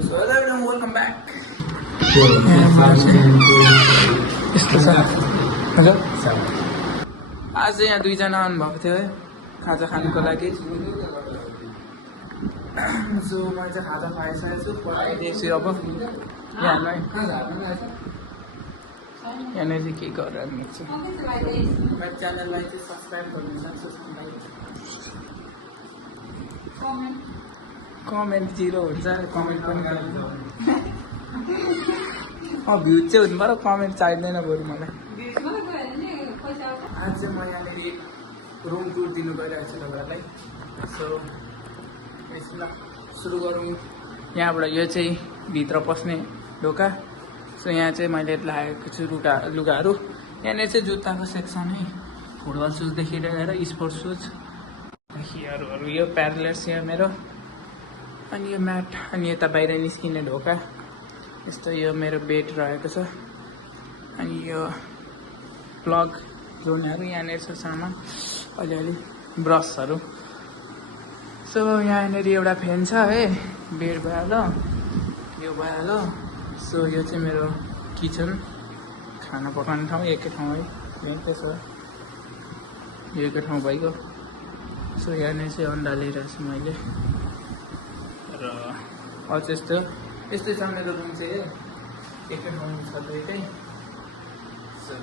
So hello everyone, welcome back. यस्तो छ हजुर आज यहाँ दुईजना आउनुभएको थियो है खाजा खानुको लागि। सो म चाहिँ खाजा खाइसकेको छु, पठाइदिएछु अब यहाँलाई। यहाँनिर चाहिँ के गरिरहेको छु, मेरो च्यानललाई चाहिँ सब्सक्राइब गर्नुहोस्। कमेन्ट 0 हुन्छ, कमेन्ट पनि गर्नु। भ्युज चाहिँ हुनु पऱ्यो, कमेन्ट चाहिँदैन बरु मलाई। आज चाहिँ म यहाँनिर रुम टुर दिनु गइरहेको छु तपाईँहरूलाई। सो यसो सुरु गरौँ। यहाँबाट यो चाहिँ भित्र पस्ने ढोका। सो यहाँ चाहिँ मैले लगाएको छु लुगाहरू। यहाँनिर चाहिँ जुत्ताको सेक्सन है, फुटबल सुजदेखि लिएर स्पोर्ट्स सुजहरू यो प्यारलेट्स यहाँ मेरो। अनि यो म्याट, अनि यता बाहिर निस्किने ढोका। यस्तो यो मेरो बेड रहेको छ। अनि यो प्लग जोड्नेहरू यहाँनिर छ, सामान अलिअलि ब्रसहरू। सो यहाँनिर एउटा फ्यान छ है, बेड भइहाल्यो, यो भइहाल्यो। सो यो चाहिँ मेरो किचन, खाना पकाउने ठाउँ एकै ठाउँ है, यहीँ छ, यो एकै ठाउँ भइगयो। सो यहाँनिर चाहिँ अन्डा लिइरहेको छु मैले। र अझ यस्तै छ मेरो रुम चाहिँ है, एकै ठाउँ छ दुइटै। सो